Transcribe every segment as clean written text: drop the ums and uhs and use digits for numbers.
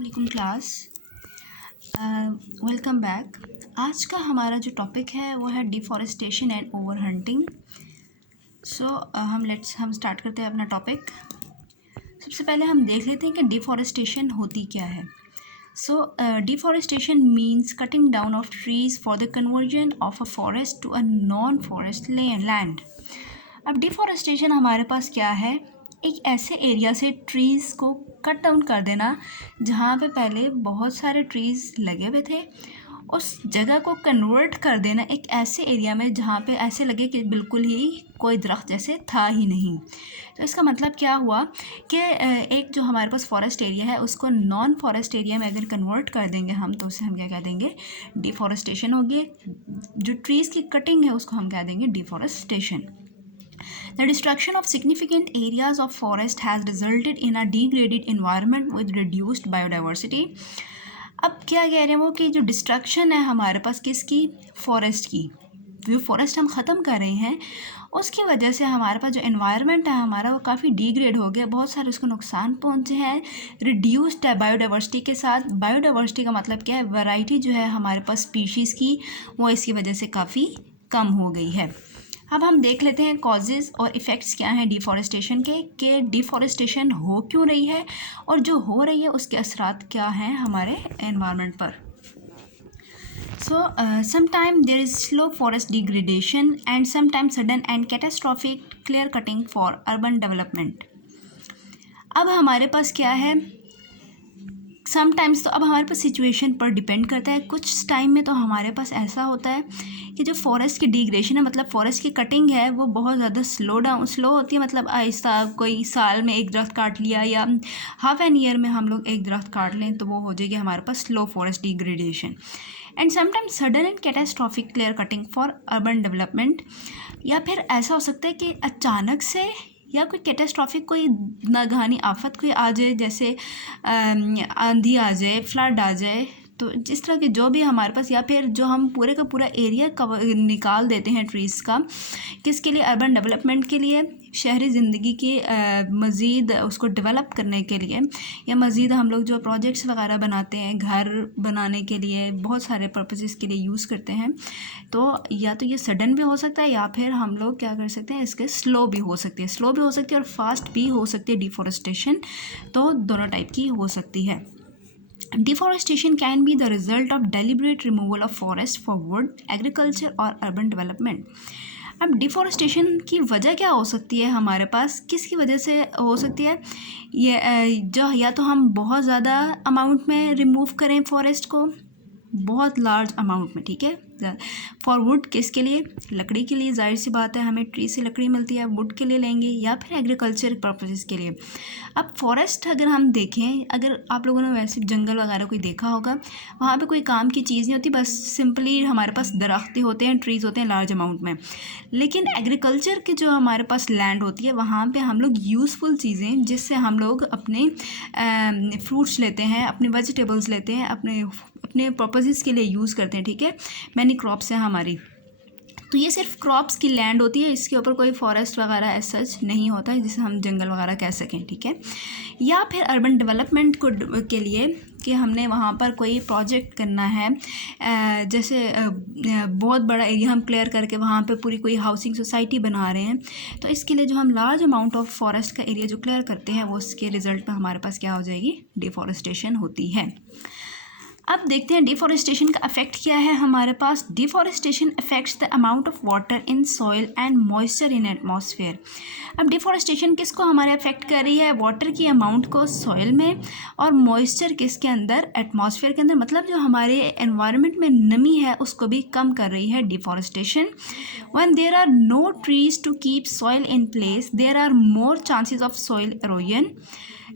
वालेकुम class. Welcome back. आज का हमारा जो टॉपिक है वो है डिफॉरेस्टेशन एंड ओवर हंटिंग। हम स्टार्ट करते हैं अपना टॉपिक। सबसे पहले हम देख लेते हैं कि डिफॉरेस्टेशन होती क्या है। Deforestation means cutting down of trees for the conversion of a forest to a non forest land. अब डिफॉरेस्टेशन हमारे पास क्या है, एक ऐसे एरिया से ट्रीज़ को कट डाउन कर देना जहाँ पे पहले बहुत सारे ट्रीज़ लगे हुए थे, उस जगह को कन्वर्ट कर देना एक ऐसे एरिया में जहाँ पे ऐसे लगे कि बिल्कुल ही कोई दरख्त जैसे था ही नहीं। तो इसका मतलब क्या हुआ कि एक जो हमारे पास फॉरेस्ट एरिया है उसको नॉन फॉरेस्ट एरिया में अगर कन्वर्ट कर देंगे हम, तो उसे हम क्या कह देंगे, डिफॉरेस्टेशन होगी। जो ट्रीज़ की कटिंग है उसको हम कह देंगे deforestation. The destruction of significant areas of forest has resulted in a degraded environment with reduced biodiversity. अब क्या कह रहे हैं वो कि जो डिस्ट्रक्शन है हमारे पास किसकी, फॉरेस्ट की, जो फॉरेस्ट हम ख़त्म कर रहे हैं उसकी वजह से हमारे पास जो एनवायरनमेंट है हमारा वो काफ़ी डिग्रेड हो गया, बहुत सारे उसको नुकसान पहुंचे हैं। रिड्यूस्ड है बायोडाइवर्सिटी के साथ। बायोडाइवर्सिटी का मतलब क्या है, वैरायटी जो है हमारे पास स्पीशीज़ की वो इसकी वजह से काफ़ी कम हो गई है। अब हम देख लेते हैं कॉजेज़ और इफ़ेक्ट्स क्या हैं डिफ़ॉरेस्टेशन के, कि डिफ़ॉरेस्टेशन हो क्यों रही है और जो हो रही है उसके असरात क्या हैं हमारे एनवायरनमेंट पर। Sometime there is slow forest degradation and sometimes sudden and catastrophic clear cutting for urban development. अब हमारे पास क्या है, समटाइम्स, तो अब हमारे पास सिचुएशन पर डिपेंड करता है। कुछ टाइम में तो हमारे पास ऐसा होता है कि जो फॉरेस्ट की डिग्रेडेशन है, मतलब फॉरेस्ट की कटिंग है, वो बहुत ज़्यादा स्लो होती है। मतलब आहिस्ता, कोई साल में एक दरख्त काट लिया या हाफ एन ईयर में हम लोग एक दरख्त काट लें तो वो हो जाएगी हमारे पास slow forest degradation. And sometimes sudden and catastrophic clear cutting for urban development. या फिर ऐसा हो सकता है कि अचानक से या कोई कैटास्ट्रॉफिक कोई नागहानी आफत कोई आ जाए, जैसे आंधी आ जाए, फ्लड आ जाए, तो जिस तरह के जो भी हमारे पास, या फिर जो हम पूरे का पूरा एरिया कवर निकाल देते हैं ट्रीज़ का, किसके लिए, अर्बन डेवलपमेंट के लिए, शहरी ज़िंदगी की मज़ीद उसको डेवलप करने के लिए, या मज़ीद हम लोग जो प्रोजेक्ट्स वगैरह बनाते हैं घर बनाने के लिए, बहुत सारे पर्पसेस के लिए यूज़ करते हैं। तो या तो ये सडन भी हो सकता है या फिर हम लोग क्या कर सकते हैं, इसके स्लो भी हो सकती है और फास्ट भी हो सकती है डिफॉरेस्टेशन। तो दोनों टाइप की हो सकती है। Deforestation can be the result of deliberate removal of forest for wood, agriculture और urban development. अब डिफॉरेस्टेशन की वजह क्या हो सकती है हमारे पास, किसकी वजह से हो सकती है, ये जो या तो हम बहुत ज़्यादा अमाउंट में रिमूव करें फॉरेस्ट को, बहुत लार्ज अमाउंट में, ठीक है, फॉर वुड, किसके लिए, लकड़ी के लिए, जाहिर सी बात है हमें ट्री से लकड़ी मिलती है, वुड के लिए लेंगे, या फिर एग्रीकल्चर पर्पसेस के लिए। अब फॉरेस्ट अगर हम देखें, अगर आप लोगों ने वैसे जंगल वगैरह कोई देखा होगा, वहाँ पे कोई काम की चीज़ नहीं होती, बस सिंपली हमारे पास दरख्त होते हैं, ट्रीज़ होते हैं लार्ज अमाउंट में। लेकिन एग्रीकल्चर की जो हमारे पास लैंड होती है वहाँ पे हम लोग यूज़फुल चीज़ें, जिससे हम लोग अपने फ्रूट्स लेते हैं, अपने वेजिटेबल्स लेते हैं, अपने पर्पसेस के लिए यूज़ करते हैं, ठीक है। मैनी क्रॉप्स हैं हमारी, तो ये सिर्फ क्रॉप्स की लैंड होती है, इसके ऊपर कोई फॉरेस्ट वगैरह ऐसा सच नहीं होता है जिसे हम जंगल वगैरह कह सकें, ठीक है। या फिर अर्बन डेवलपमेंट के लिए कि हमने वहाँ पर कोई प्रोजेक्ट करना है, जैसे बहुत बड़ा एरिया हम क्लियर करके वहाँ पे पूरी कोई हाउसिंग सोसाइटी बना रहे हैं, तो इसके लिए जो हम लार्ज अमाउंट ऑफ फॉरेस्ट का एरिया जो क्लियर करते हैं वो उसके रिजल्ट में हमारे पास क्या हो जाएगी, डिफॉरेस्टेशन होती है। अब देखते हैं डिफॉरेस्टेशन का इफेक्ट क्या है हमारे पास। Deforestation affects the amount of water in soil and moisture in atmosphere. अब डिफॉरेस्टेशन किसको हमारे अफेक्ट कर रही है, वाटर की अमाउंट को सॉइल में, और मॉइस्चर किसके अंदर, एटमॉस्फेयर के अंदर, मतलब जो हमारे एनवायरनमेंट में नमी है उसको भी कम कर रही है deforestation. When there are no trees to keep soil in place there are more chances of soil erosion.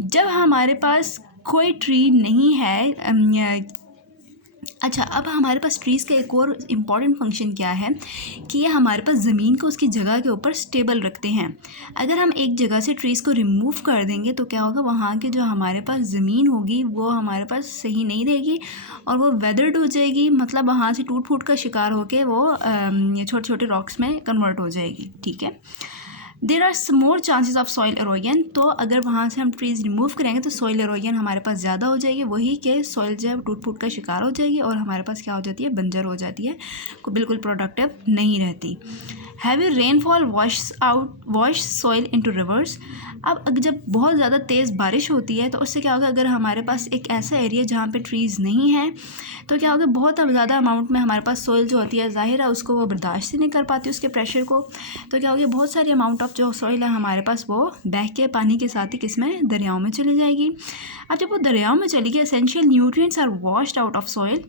जब हमारे पास कोई ट्री नहीं है, अच्छा, अब हमारे पास ट्रीज़ का एक और इम्पॉर्टेंट फंक्शन क्या है कि ये हमारे पास ज़मीन को उसकी जगह के ऊपर स्टेबल रखते हैं। अगर हम एक जगह से ट्रीज़ को रिमूव कर देंगे तो क्या होगा, वहाँ के जो हमारे पास ज़मीन होगी वो हमारे पास सही नहीं रहेगी और वो वेदर्ड हो जाएगी, मतलब वहाँ से टूट फूट का शिकार होकर वो छोटे छोटे रॉक्स में कन्वर्ट हो जाएगी, ठीक है। There are more chances of soil erosion. तो अगर वहाँ से हम ट्रीज़ रिमूव करेंगे तो सॉइल एरोजन हमारे पास ज़्यादा हो जाएगी, वही के सॉइल जो है टूट फूट का शिकार हो जाएगी और हमारे पास क्या हो जाती है, बंजर हो जाती है, को बिल्कुल प्रोडक्टिव नहीं रहती। Heavy rainfall wash soil into reverse. अब जब बहुत ज़्यादा तेज़ बारिश होती है तो उससे क्या होगा, अगर हमारे पास एक ऐसा एरिया जहाँ पे ट्रीज़ नहीं है तो क्या होगा, बहुत ज़्यादा अमाउंट में हमारे पास सॉइल जो होती है, ज़ाहिर है उसको वो बर्दाश्त ही नहीं कर पाती उसके प्रेशर को। तो क्या होगा, बहुत सारी अमाउंट ऑफ जो सॉइल है हमारे पास वो बह के पानी के साथ ही किसमें, दरियाओं में चली जाएगी। अब जब वो दरियाओं में चली गई, essential nutrients are washed out of soil.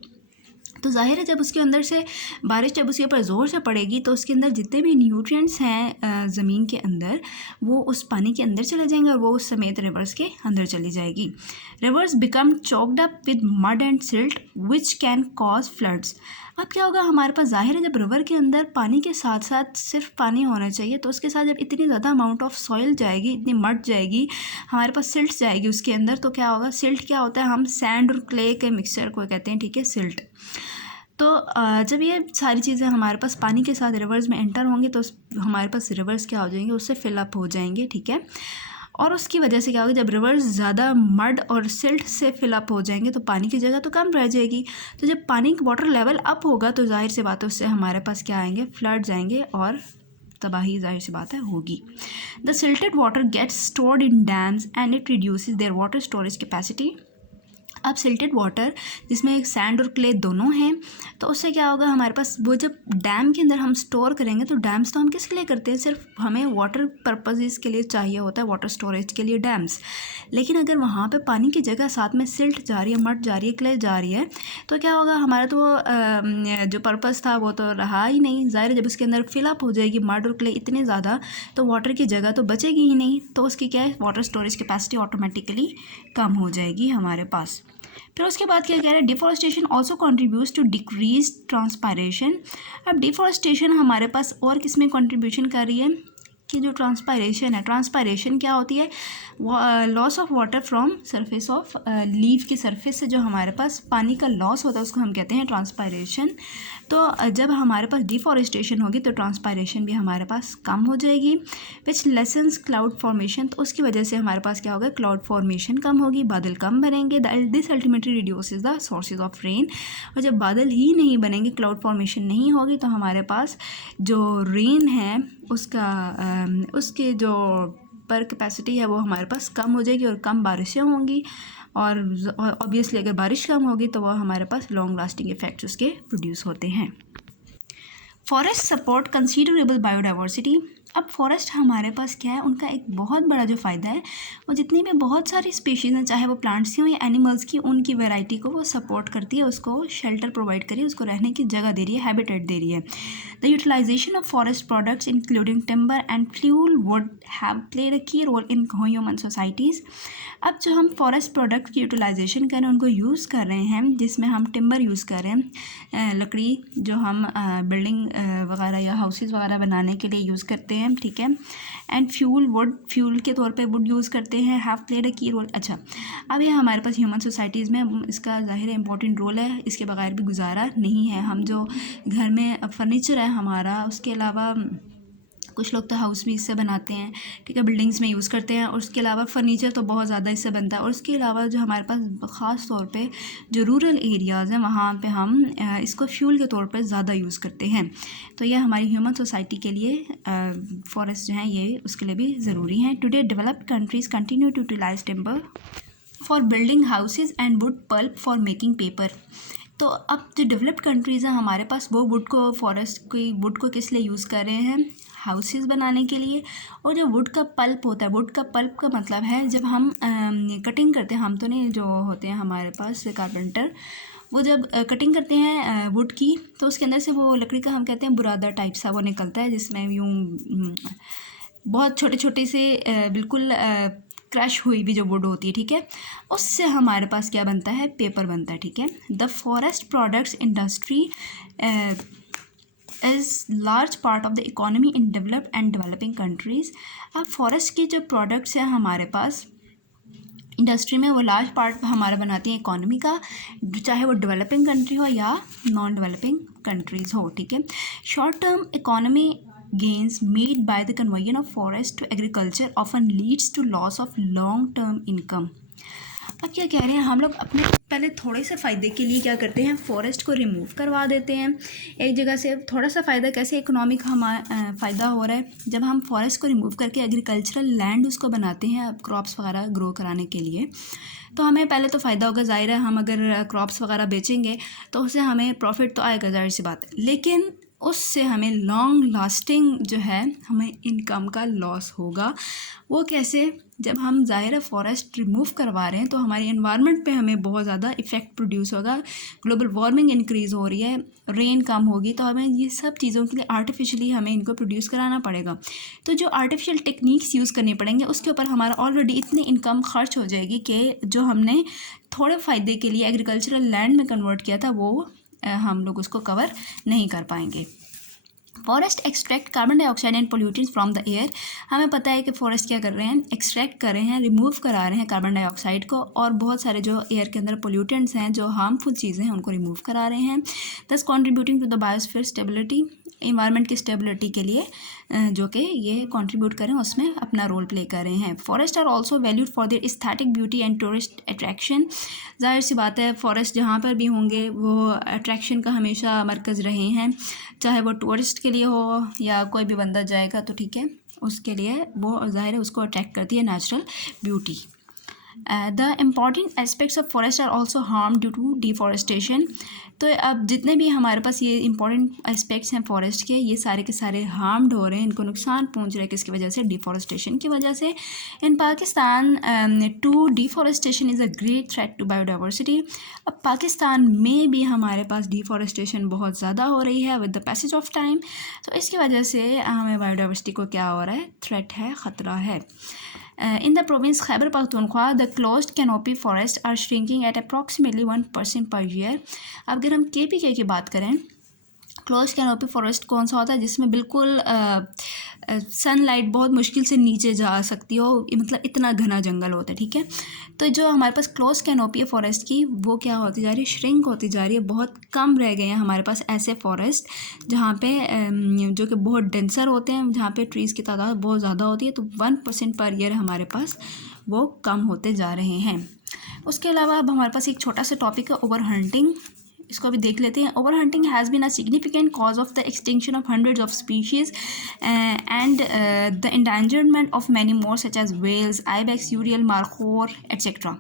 तो जाहिर है जब उसके अंदर से बारिश जब उसके ऊपर ज़ोर से पड़ेगी तो उसके अंदर जितने भी न्यूट्रिएंट्स हैं ज़मीन के अंदर, वो उस पानी के अंदर चले जाएंगे और वो उस समेत रिवर्स के अंदर चली जाएगी। Reverse become choked up with mud and silt which can cause floods. अब क्या होगा, हमारे पास जाहिर है जब रिवर के अंदर पानी के साथ साथ सिर्फ पानी होना चाहिए, तो उसके साथ जब इतनी ज़्यादा अमाउंट ऑफ सॉइल जाएगी, इतनी मड जाएगी, हमारे पास सिल्ट जाएगी उसके अंदर, तो क्या होगा, सिल्ट क्या होता है, हम सैंड और क्ले के मिक्सचर को कहते हैं, ठीक है, सिल्ट। तो जब ये सारी चीज़ें हमारे पास पानी के साथ रिवर्स में एंटर होंगी तो हमारे पास रिवर्स क्या हो जाएंगे, उससे फिलअप हो जाएंगे, ठीक है। और उसकी वजह से क्या होगा, जब रिवर्स ज़्यादा मड और सिल्ट से फिलअप हो जाएंगे तो पानी की जगह तो कम रह जाएगी। तो जब पानी का वाटर लेवल अप होगा तो जाहिर सी बात है उससे हमारे पास क्या आएंगे, फ्लड्स आएंगे और तबाही जाहिर सी बात है होगी। The silted water gets stored in dams and it reduces their water storage capacity. अब सिल्टेड वाटर जिसमें सैंड और क्ले दोनों हैं, तो उससे क्या होगा, हमारे पास वो जब डैम के अंदर हम स्टोर करेंगे, तो डैम्स तो हम किसके लिए करते हैं, सिर्फ हमें वाटर पर्पजेज़ के लिए चाहिए होता है, वाटर स्टोरेज के लिए डैम्स। लेकिन अगर वहाँ पे पानी की जगह साथ में सिल्ट जा रही है, मड जा रही है, क्ले जा रही है, तो क्या होगा, हमारा तो जो पर्पज़ था वो तो रहा ही नहीं। ज़ाहिर जब उसके अंदर फिलअप हो जाएगी मड और क्ले इतने ज़्यादा, तो वाटर की जगह तो बचेगी ही नहीं, तो उसकी क्या है, वाटर स्टोरेज कैपेसिटी ऑटोमेटिकली कम हो जाएगी हमारे पास। फिर उसके बाद क्या कह रहा है, deforestation also contributes to decrease transpiration. अब डिफॉरेस्टेशन हमारे पास और किस में कॉन्ट्रीब्यूशन कर रही है, कि जो ट्रांसपायरेशन है, ट्रांसपायरेशन क्या होती है, loss of water from surface of leaf की सरफेस से जो हमारे पास पानी का लॉस होता है उसको हम कहते हैं ट्रांसपायरेशन। तो जब हमारे पास डिफॉरेस्टेशन होगी तो ट्रांसपायरेशन भी हमारे पास कम हो जाएगी, विच लेसन्स क्लाउड फॉर्मेशन। तो उसकी वजह से हमारे पास क्या होगा, क्लाउड फॉर्मेशन कम होगी, बादल कम बनेंगे। This ultimately reduces the sources of rain. और जब बादल ही नहीं बनेंगे, क्लाउड फॉर्मेशन नहीं होगी, तो हमारे पास जो रेन है उसके जो पर कैपेसिटी है वो हमारे पास कम हो जाएगी और कम बारिशें होंगी। और ऑब्वियसली अगर बारिश कम होगी तो वह हमारे पास लॉन्ग लास्टिंग इफेक्ट्स उसके प्रोड्यूस होते हैं। Forest support considerable biodiversity. अब फॉरेस्ट हमारे पास क्या है, उनका एक बहुत बड़ा जो फ़ायदा है, वो जितनी भी बहुत सारी स्पीशीज़ हैं, चाहे वो प्लांट्स की हो या एनिमल्स की, उनकी वैरायटी को वो सपोर्ट करती है, उसको शेल्टर प्रोवाइड करी है, उसको रहने की जगह दे रही है, हैबिटेट दे रही है। The utilization of forest products including timber and fuel wood have played a key role in human societies. अब जो हम फॉरेस्ट प्रोडक्ट की यूटिलाइजेशन कर रहे हैं, उनको यूज़ कर रहे हैं, जिसमें हम टिम्बर यूज़ कर रहे हैं, लकड़ी जो हम बिल्डिंग वगैरह या हाउसेस वगैरह बनाने के लिए यूज़ करते हैं, ठीक है। एंड फ्यूल वुड, फ्यूल के तौर पे वुड यूज़ करते हैं, have played a key role. अच्छा, अब ये हमारे पास ह्यूमन सोसाइटीज़ में इसका ज़ाहिर है इंपॉर्टेंट रोल है, इसके बगैर भी गुजारा नहीं है। हम जो घर में फर्नीचर है हमारा, उसके अलावा कुछ लोग तो हाउस भी इससे बनाते हैं, ठीक है, बिल्डिंग्स में यूज़ करते हैं, और उसके अलावा फर्नीचर तो बहुत ज़्यादा इससे बनता है। और उसके अलावा जो हमारे पास ख़ास तौर पे जो रूरल एरियाज़ हैं वहाँ पे हम इसको फ्यूल के तौर पर ज़्यादा यूज़ करते हैं। तो यह हमारी ह्यूमन सोसाइटी के लिए फॉरेस्ट जो हैं ये उसके लिए भी ज़रूरी हैं। Today developed countries continue to utilize timber for building houses and wood pulp for making paper. तो अब जो डेवलप्ड कंट्रीज़ हैं हमारे पास, वो वुड को, फॉरेस्ट की वुड को किस लिए यूज़ कर रहे हैं, हाउसेस बनाने के लिए। और जो वुड का पल्प होता है, वुड का पल्प का मतलब है जब हम कटिंग करते हैं, हम तो नहीं, जो होते हैं हमारे पास कारपेंटर, वो जब कटिंग करते हैं वुड की, तो उसके अंदर से वो लकड़ी का हम कहते हैं बुरादा टाइप सा वो निकलता है, जिसमें यूँ बहुत छोटे छोटे से बिल्कुल क्रश हुई भी जो वुड होती है, ठीक है, उससे हमारे पास क्या बनता है, पेपर बनता है, ठीक है। The forest products industry is large part of the economy in developed and developing countries. अब फॉरेस्ट की जो प्रोडक्ट्स हैं हमारे पास इंडस्ट्री में, वो लार्ज पार्ट हमारा बनाती हैं इकोनॉमी का, चाहे वो डेवलपिंग कंट्री हो या नॉन डेवलपिंग कंट्रीज़ हो, ठीक है। Short term economy gains made by the conversion of forest to agriculture often leads to loss of long term income। अब क्या कह रहे हैं, हम लोग अपने पहले थोड़े से फ़ायदे के लिए क्या करते हैं, फॉरेस्ट को रिमूव करवा देते हैं एक जगह से। थोड़ा सा फ़ायदा कैसे, इकोनॉमिक फ़ायदा हो रहा है। जब हम फॉरेस्ट को रिमूव करके एग्रीकल्चरल लैंड उसको बनाते हैं क्रॉप्स वगैरह ग्रो कराने के लिए, तो हमें पहले तो फ़ायदा होगा। ज़ाहिर है हम अगर क्रॉप्स वगैरह बेचेंगे तो उससे हमें प्रॉफिट तो आएगा, ज़ाहिर सी बात है, लेकिन उससे हमें लॉन्ग लास्टिंग जो है हमें इनकम का लॉस होगा। वो कैसे, जब हम ज़ाहिर है फॉरेस्ट रिमूव करवा रहे हैं तो हमारे एनवायरनमेंट पे हमें बहुत ज़्यादा इफ़ेक्ट प्रोड्यूस होगा। ग्लोबल वार्मिंग इंक्रीज़ हो रही है, रेन कम होगी, तो हमें ये सब चीज़ों के लिए आर्टिफिशियली हमें इनको प्रोड्यूस कराना पड़ेगा। तो जो आर्टिफिशियल टेक्निक्स यूज़ करनी पड़ेंगे उसके ऊपर हमारा ऑलरेडी इतनी इनकम खर्च हो जाएगी कि जो हमने थोड़े फ़ायदे के लिए एग्रीकल्चरल लैंड में कन्वर्ट किया था वो हम लोग उसको कवर नहीं कर पाएंगे। Forest extract carbon dioxide and pollutants from the air. हमें पता है कि फॉरेस्ट क्या कर रहे हैं, एक्सट्रैक्ट कर रहे हैं, रिमूव करा रहे हैं कार्बन डाइऑक्साइड को, और बहुत सारे जो एयर के अंदर पोल्यूटेंट्स हैं, जो हार्मफुल चीज़ें हैं, उनको रिमूव करा रहे हैं, thus contributing to the biosphere stability, environment की स्टेबिलिटी के लिए जो कि ये कंट्रीब्यूट करें, उसमें अपना रोल प्ले कर रहे हैं। Forest are also valued for their aesthetic beauty and tourist attraction. ज़ाहिर सी बात है फॉरेस्ट जहाँ पर भी होंगे वो अट्रैक्शन का हमेशा मरकज़ रहे हैं, चाहे वो टूरिस्ट के लिए हो या कोई भी बंदा जाएगा तो ठीक है, उसके लिए वो ज़ाहिर है उसको अट्रैक्ट करती है natural beauty. The important aspects of forest are also harm due to deforestation. तो अब जितने भी हमारे पास ये इंपॉर्टेंट एस्पेक्ट्स हैं फॉरेस्ट के, ये सारे के सारे हार्म्ड हो रहे हैं, इनको नुकसान पहुंच रहा है, किसकी वजह से, डिफॉरेस्टेशन की वजह से। In Pakistan too deforestation is a great threat to biodiversity. अब पाकिस्तान में भी हमारे पास डिफॉरेस्टेशन बहुत ज़्यादा हो रही है with the passage of time, तो इसकी वजह से हमें बायोडाइवर्सिटी को क्या हो रहा है, थ्रेट है, ख़तरा है। In the province Khyber Pakhtunkhwa, the closed canopy forests are shrinking at approximately 1% per year। अब अगर हम KPK की बात करें, क्लोज कैनोपी फॉरेस्ट कौन सा होता है, जिसमें बिल्कुल सनलाइट बहुत मुश्किल से नीचे जा सकती हो, मतलब इतना घना जंगल होता है, ठीक है। तो जो हमारे पास क्लोज कैनोपी है फॉरेस्ट की, वो क्या होती जा रही है, श्रिंक होती जा रही है। बहुत कम रह गए हैं हमारे पास ऐसे फॉरेस्ट जहाँ पे जो कि बहुत डेंसर होते हैं, जहाँ पे ट्रीज़ की तादाद बहुत ज़्यादा होती है। तो 1% पर ईयर हमारे पास वो कम होते जा रहे हैं। उसके अलावा अब हमारे पास एक छोटा सा टॉपिक है ओवर हंटिंग, इसको भी देख लेते हैं। Over hunting has been a significant cause of the extinction of hundreds of species and the endangerment of many more such as whales, ibex, urial, markhor etcetera.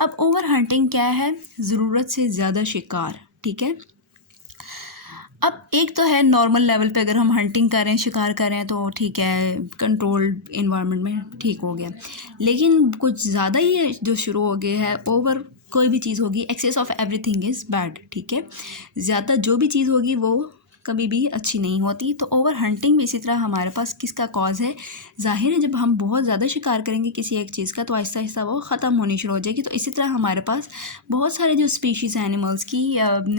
अब ओवर हंटिंग क्या है, ज़रूरत से ज़्यादा शिकार, ठीक है। अब एक तो है नॉर्मल लेवल पे अगर हम हंटिंग करें, शिकार करें तो ठीक है, कंट्रोल्ड इन्वायरमेंट में ठीक हो गया, लेकिन कुछ ज़्यादा ही जो शुरू हो गया है, ओवर कोई भी चीज़ होगी, excess of everything is bad, ठीक है। ज़्यादा जो भी चीज़ होगी वो कभी भी अच्छी नहीं होती। तो ओवर हंटिंग भी इसी तरह हमारे पास किसका कॉज है, ज़ाहिर है जब हम बहुत ज़्यादा शिकार करेंगे किसी एक चीज़ का तो आहिस्ता आहिस्ता वो ख़त्म होनी शुरू हो जाएगी। तो इसी तरह हमारे पास बहुत सारे जो स्पीशीज़ हैं एनिमल्स की,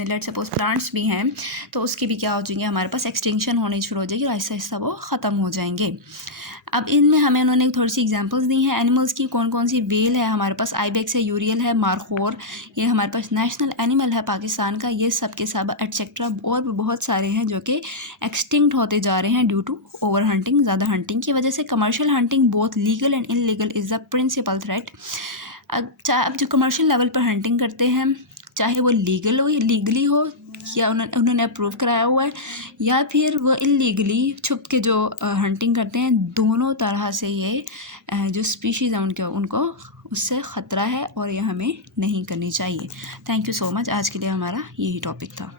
लेट सपोज प्लांट्स भी हैं, तो उसकी भी क्या हो जाएंगे, हमारे पास एक्सटिंक्शन होनी शुरू हो जाएगी और आहिस्ता आहिस्ता वो ख़त्म हो जाएंगे। अब इनमें हमें उन्होंने थोड़ी सी एग्जांपल्स दी हैं एनिमल्स की, कौन कौन सी, वेल है हमारे पास, आइबेक्स है, यूरियल है, मारखोर, ये हमारे पास नेशनल एनिमल है पाकिस्तान का, ये सब के सब एट्सेट्रा, और भी बहुत सारे हैं जो कि एक्सटिंक्ट होते जा रहे हैं ड्यू टू ओवर हंटिंग, ज़्यादा हंटिंग की वजह से। Commercial hunting both legal and illegal is the principal threat. अब जो कमर्शियल लेवल पर हंटिंग करते हैं, चाहे वो लीगली हो या उन्होंने अप्रूव कराया हुआ है, या फिर वो इलीगली छुप के जो हंटिंग करते हैं, दोनों तरह से ये जो स्पीशीज़ हैं उनको उससे ख़तरा है और ये हमें नहीं करनी चाहिए। Thank you so much. आज के लिए हमारा यही टॉपिक था।